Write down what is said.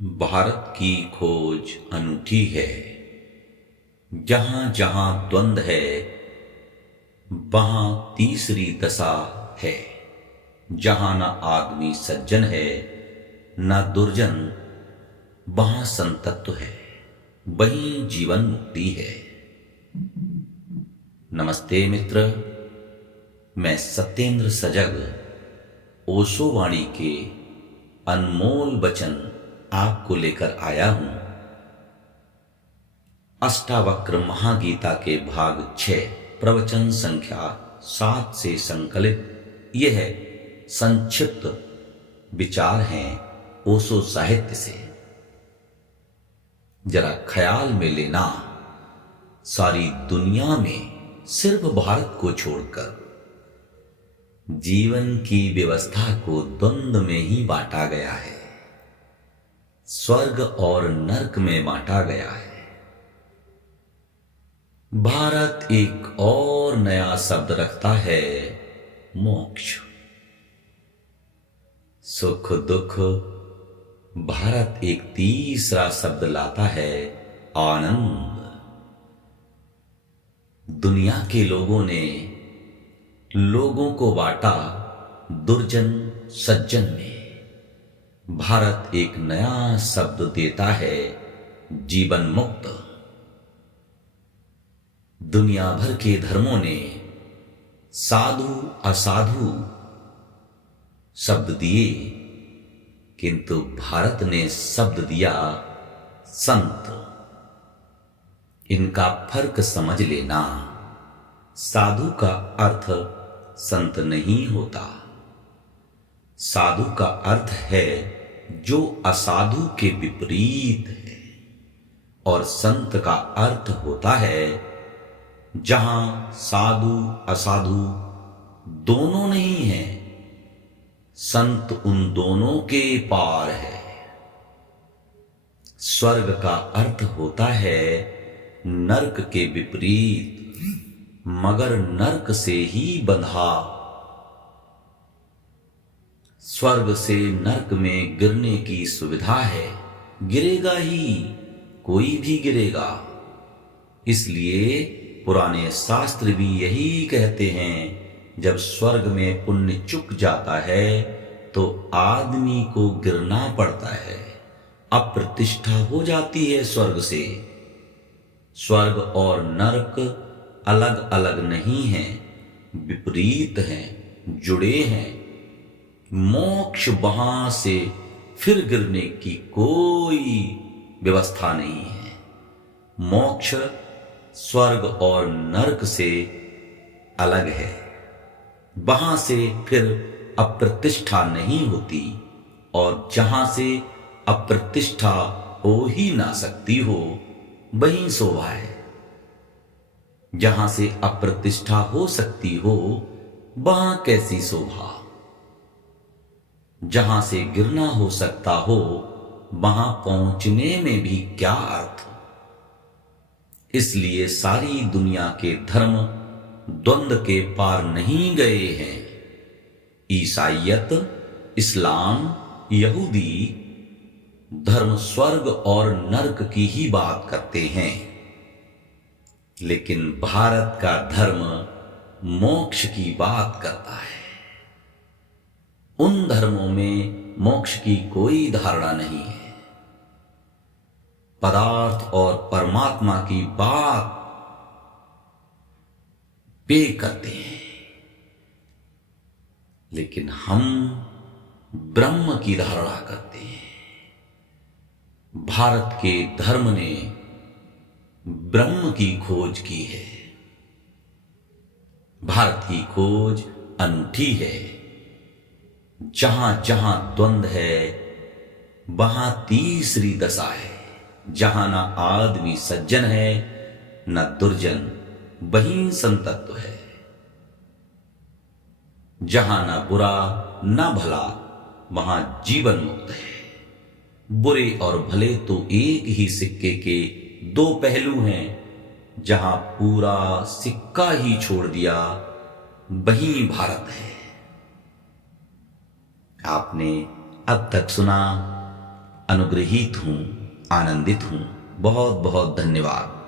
भारत की खोज अनूठी है। जहां जहां द्वंद है वहां तीसरी दशा है। जहां न आदमी सज्जन है न दुर्जन, वहां संतत्व है, वहीं जीवन मुक्ति है। नमस्ते मित्र, मैं सत्येंद्र सजग ओशो वाणी के अनमोल वचन आपको लेकर आया हूं। अष्टावक्र महागीता के भाग 6 प्रवचन संख्या 7 से संकलित यह संक्षिप्त विचार हैं ओशो साहित्य से। जरा ख्याल में लेना, सारी दुनिया में सिर्फ भारत को छोड़कर जीवन की व्यवस्था को द्वंद्व में ही बांटा गया है, स्वर्ग और नरक में बांटा गया है। भारत एक और नया शब्द रखता है, मोक्ष। सुख दुख। भारत एक तीसरा शब्द लाता है, आनंद। दुनिया के लोगों ने लोगों को बांटा दुर्जन सज्जन में। भारत एक नया शब्द देता है, जीवन मुक्त। दुनिया भर के धर्मों ने साधु असाधु शब्द दिए, किंतु भारत ने शब्द दिया संत। इनका फर्क समझ लेना। साधु का अर्थ संत नहीं होता। साधु का अर्थ है जो असाधु के विपरीत है, और संत का अर्थ होता है जहां साधु असाधु दोनों नहीं है, संत उन दोनों के पार है। स्वर्ग का अर्थ होता है नरक के विपरीत, मगर नरक से ही बंधा। स्वर्ग से नरक में गिरने की सुविधा है, गिरेगा ही, कोई भी गिरेगा। इसलिए पुराने शास्त्र भी यही कहते हैं, जब स्वर्ग में पुण्य चुक जाता है तो आदमी को गिरना पड़ता है, अप्रतिष्ठा हो जाती है स्वर्ग से। स्वर्ग और नरक अलग अलग नहीं हैं, विपरीत हैं, जुड़े हैं। मोक्ष वहां से फिर गिरने की कोई व्यवस्था नहीं है। मोक्ष स्वर्ग और नरक से अलग है। वहां से फिर अप्रतिष्ठा नहीं होती, और जहां से अप्रतिष्ठा हो ही ना सकती हो, वहीं शोभा है। जहां से अप्रतिष्ठा हो सकती हो, वहां कैसी शोभा। जहां से गिरना हो सकता हो, वहां पहुंचने में भी क्या अर्थ। इसलिए सारी दुनिया के धर्म द्वंद्व के पार नहीं गए हैं। ईसाईयत, इस्लाम, यहूदी धर्म स्वर्ग और नरक की ही बात करते हैं, लेकिन भारत का धर्म मोक्ष की बात करता है। उन धर्मों में मोक्ष की कोई धारणा नहीं है। पदार्थ और परमात्मा की बात वे करते हैं, लेकिन हम ब्रह्म की धारणा करते हैं। भारत के धर्म ने ब्रह्म की खोज की है। भारत की खोज अनूठी है। जहां जहां द्वंद्व है वहां तीसरी दशा है। जहां ना आदमी सज्जन है न दुर्जन, वहीं संतत्व है। जहां ना बुरा न भला, वहां जीवन मुक्त है। बुरे और भले तो एक ही सिक्के के दो पहलू हैं। जहां पूरा सिक्का ही छोड़ दिया, वहीं भारत है। आपने अब तक सुना, अनुग्रहित हूं, आनंदित हूं। बहुत बहुत धन्यवाद।